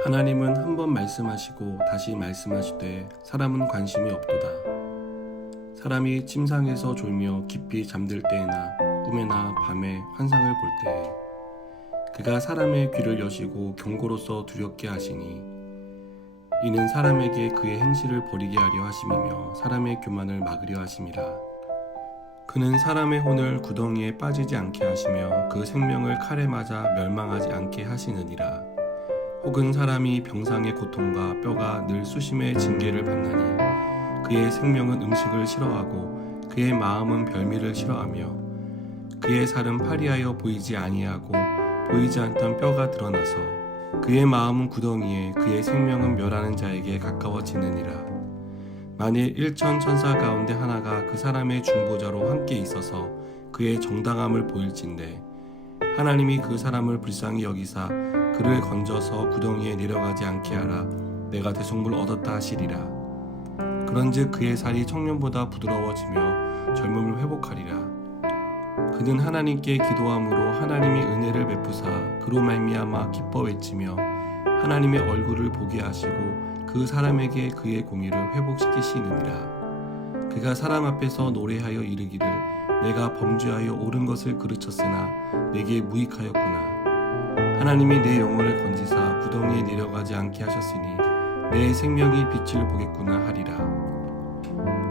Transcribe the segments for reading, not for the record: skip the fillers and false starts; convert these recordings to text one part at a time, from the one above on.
하나님은 한 번 말씀하시고 다시 말씀하시되 사람은 관심이 없도다. 사람이 침상에서 졸며 깊이 잠들 때에나 꿈에나 밤에 환상을 볼 때에 그가 사람의 귀를 여시고 경고로서 두렵게 하시니 이는 사람에게 그의 행실을 버리게 하려 하심이며 사람의 교만을 막으려 하심이라. 그는 사람의 혼을 구덩이에 빠지지 않게 하시며 그 생명을 칼에 맞아 멸망하지 않게 하시느니라. 혹은 사람이 병상의 고통과 뼈가 늘 수심의 징계를 받나니 그의 생명은 음식을 싫어하고 그의 마음은 별미를 싫어하며 그의 살은 파리하여 보이지 아니하고 보이지 않던 뼈가 드러나서 그의 마음은 구덩이에 그의 생명은 멸하는 자에게 가까워지느니라. 만일 1천 천사 가운데 하나가 그 사람의 중보자로 함께 있어서 그의 정당함을 보일진대 하나님이 그 사람을 불쌍히 여기사 그를 건져서 구덩이에 내려가지 않게 하라. 내가 대속물 얻었다 하시리라. 그런즉 그의 살이 청년보다 부드러워지며 젊음을 회복하리라. 그는 하나님께 기도함으로 하나님이 은혜를 베푸사 그로 말미암아 기뻐 외치며 하나님의 얼굴을 보게 하시고 그 사람에게 그의 공의를 회복시키시느니라. 그가 사람 앞에서 노래하여 이르기를 내가 범죄하여 옳은 것을 그르쳤으나 내게 무익하였구나. 하나님이 내 영혼을 건지사 구덩이에 내려가지 않게 하셨으니 내 생명이 빛을 보겠구나 하리라.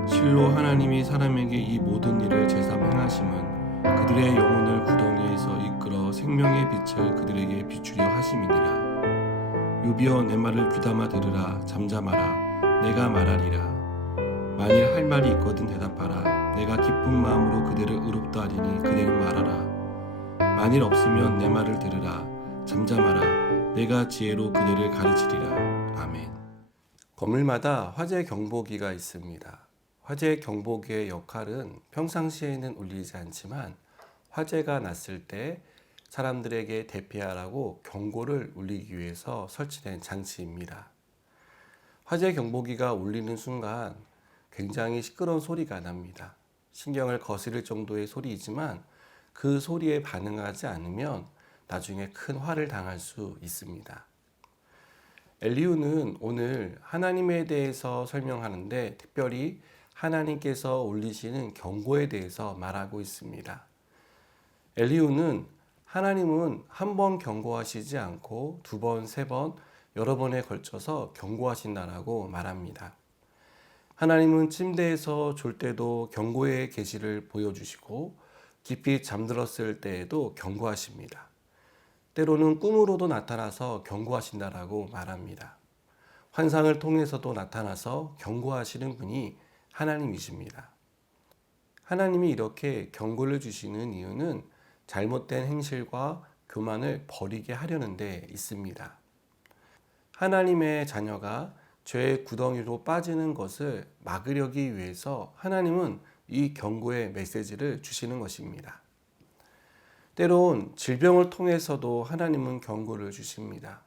실로 하나님이 사람에게 이 모든 일을 제삼 행하심은 그들의 영혼을 구덩이에서 이끌어 생명의 빛을 그들에게 비추려 하심이니라. 유비여 내 말을 귀담아 들으라. 잠잠하라. 내가 말하리라. 만일 할 말이 있거든 대답하라. 내가 기쁜 마음으로 그대를 의롭다 하리니 그대는 말하라. 만일 없으면 내 말을 들으라. 잠잠하라. 내가 지혜로 그대를 가르치리라. 아멘. 건물마다 화재 경보기가 있습니다. 화재 경보기의 역할은 평상시에는 울리지 않지만 화재가 났을 때 사람들에게 대피하라고 경고를 울리기 위해서 설치된 장치입니다. 화재 경보기가 울리는 순간 굉장히 시끄러운 소리가 납니다. 신경을 거스릴 정도의 소리이지만 그 소리에 반응하지 않으면 나중에 큰 화를 당할 수 있습니다. 엘리후는 오늘 하나님에 대해서 설명하는데 특별히 하나님께서 울리시는 경고에 대해서 말하고 있습니다. 엘리후는 하나님은 한 번 경고하시지 않고 두 번, 세 번, 여러 번에 걸쳐서 경고하신다라고 말합니다. 하나님은 침대에서 졸 때도 경고의 계시를 보여주시고 깊이 잠들었을 때에도 경고하십니다. 때로는 꿈으로도 나타나서 경고하신다라고 말합니다. 환상을 통해서도 나타나서 경고하시는 분이 하나님이십니다. 하나님이 이렇게 경고를 주시는 이유는 잘못된 행실과 교만을 버리게 하려는 데 있습니다. 하나님의 자녀가 죄의 구덩이로 빠지는 것을 막으려기 위해서 하나님은 이 경고의 메시지를 주시는 것입니다. 때론 질병을 통해서도 하나님은 경고를 주십니다.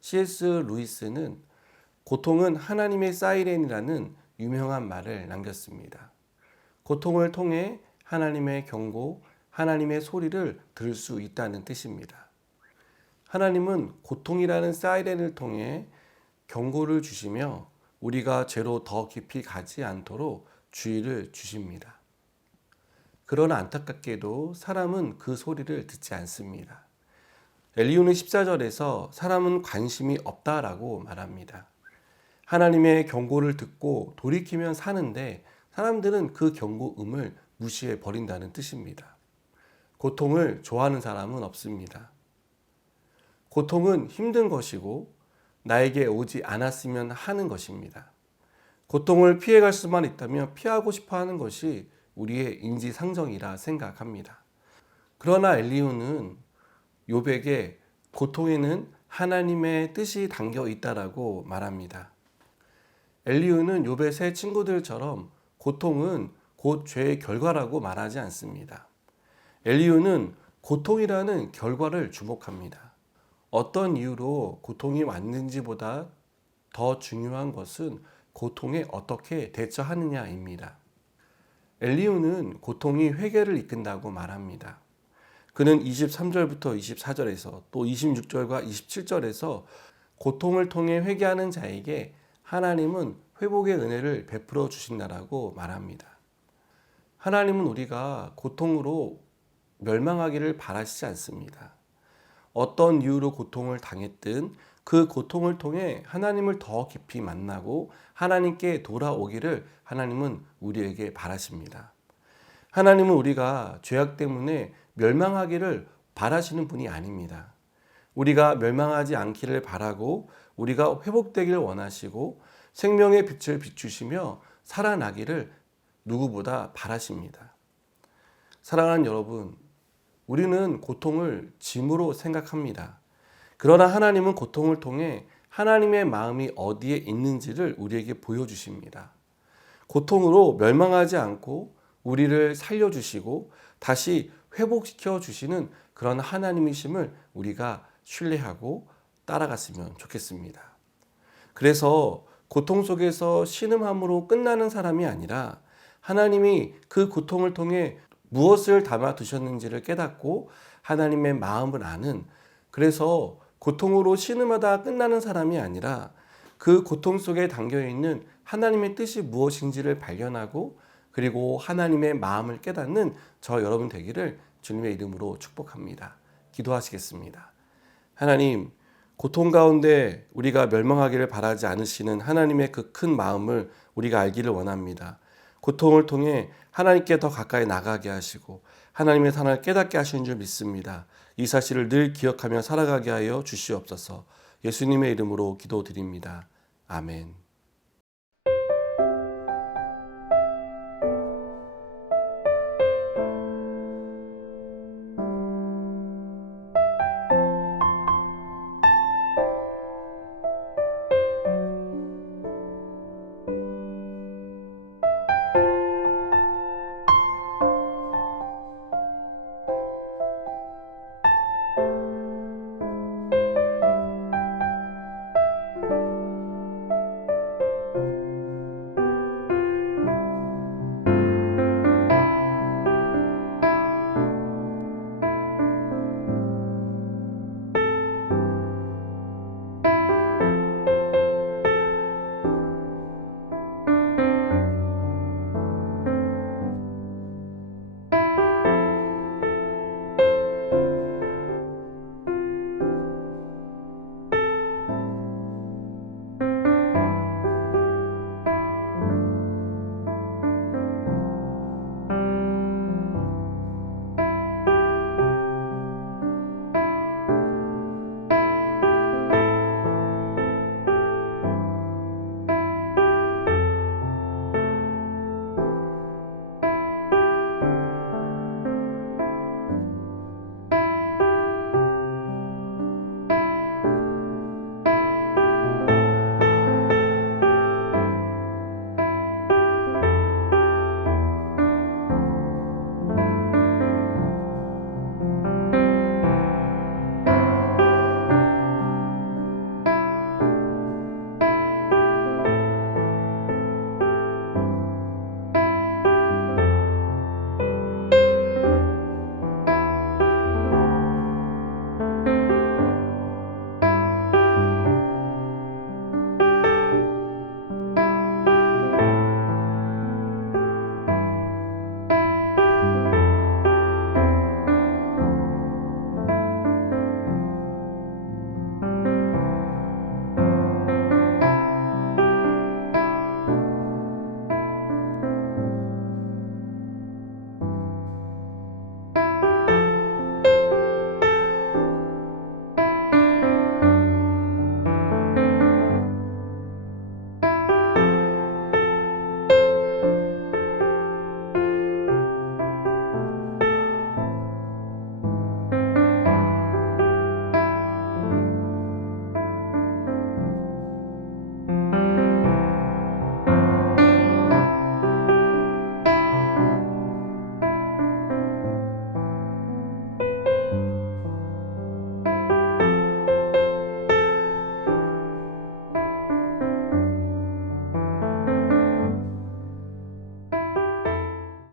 C.S. 루이스는 고통은 하나님의 사이렌이라는 유명한 말을 남겼습니다. 고통을 통해 하나님의 경고, 하나님의 소리를 들을 수 있다는 뜻입니다. 하나님은 고통이라는 사이렌을 통해 경고를 주시며 우리가 죄로 더 깊이 가지 않도록 주의를 주십니다. 그러나 안타깝게도 사람은 그 소리를 듣지 않습니다. 엘리후는 14절에서 사람은 관심이 없다라고 말합니다. 하나님의 경고를 듣고 돌이키면 사는데 사람들은 그 경고음을 무시해 버린다는 뜻입니다. 고통을 좋아하는 사람은 없습니다. 고통은 힘든 것이고 나에게 오지 않았으면 하는 것입니다. 고통을 피해갈 수만 있다면 피하고 싶어 하는 것이 우리의 인지상정이라 생각합니다. 그러나 엘리후는 욥에게 고통에는 하나님의 뜻이 담겨 있다라고 말합니다. 엘리후는 욥의 세 친구들처럼 고통은 곧 죄의 결과라고 말하지 않습니다. 엘리후는 고통이라는 결과를 주목합니다. 어떤 이유로 고통이 왔는지보다 더 중요한 것은 고통에 어떻게 대처하느냐입니다. 엘리후는 고통이 회개를 이끈다고 말합니다. 그는 23절부터 24절에서 또 26절과 27절에서 고통을 통해 회개하는 자에게 하나님은 회복의 은혜를 베풀어 주신다라고 말합니다. 하나님은 우리가 고통으로 멸망하기를 바라시지 않습니다. 어떤 이유로 고통을 당했든 그 고통을 통해 하나님을 더 깊이 만나고 하나님께 돌아오기를 하나님은 우리에게 바라십니다. 하나님은 우리가 죄악 때문에 멸망하기를 바라시는 분이 아닙니다. 우리가 멸망하지 않기를 바라고 우리가 회복되기를 원하시고 생명의 빛을 비추시며 살아나기를 누구보다 바라십니다. 사랑하는 여러분, 우리는 고통을 짐으로 생각합니다. 그러나 하나님은 고통을 통해 하나님의 마음이 어디에 있는지를 우리에게 보여주십니다. 고통으로 멸망하지 않고 우리를 살려주시고 다시 회복시켜 주시는 그런 하나님이심을 우리가 신뢰하고 따라갔으면 좋겠습니다. 그래서 고통 속에서 신음함으로 끝나는 사람이 아니라 하나님이 그 고통을 통해 무엇을 담아 두셨는지를 깨닫고 하나님의 마음을 아는, 그래서 고통으로 신음하다 끝나는 사람이 아니라 그 고통 속에 담겨 있는 하나님의 뜻이 무엇인지를 발견하고 그리고 하나님의 마음을 깨닫는 저 여러분 되기를 주님의 이름으로 축복합니다. 기도하시겠습니다. 하나님, 고통 가운데 우리가 멸망하기를 바라지 않으시는 하나님의 그 큰 마음을 우리가 알기를 원합니다. 고통을 통해 하나님께 더 가까이 나가게 하시고 하나님의 사랑을 깨닫게 하시는 줄 믿습니다. 이 사실을 늘 기억하며 살아가게 하여 주시옵소서. 예수님의 이름으로 기도드립니다. 아멘.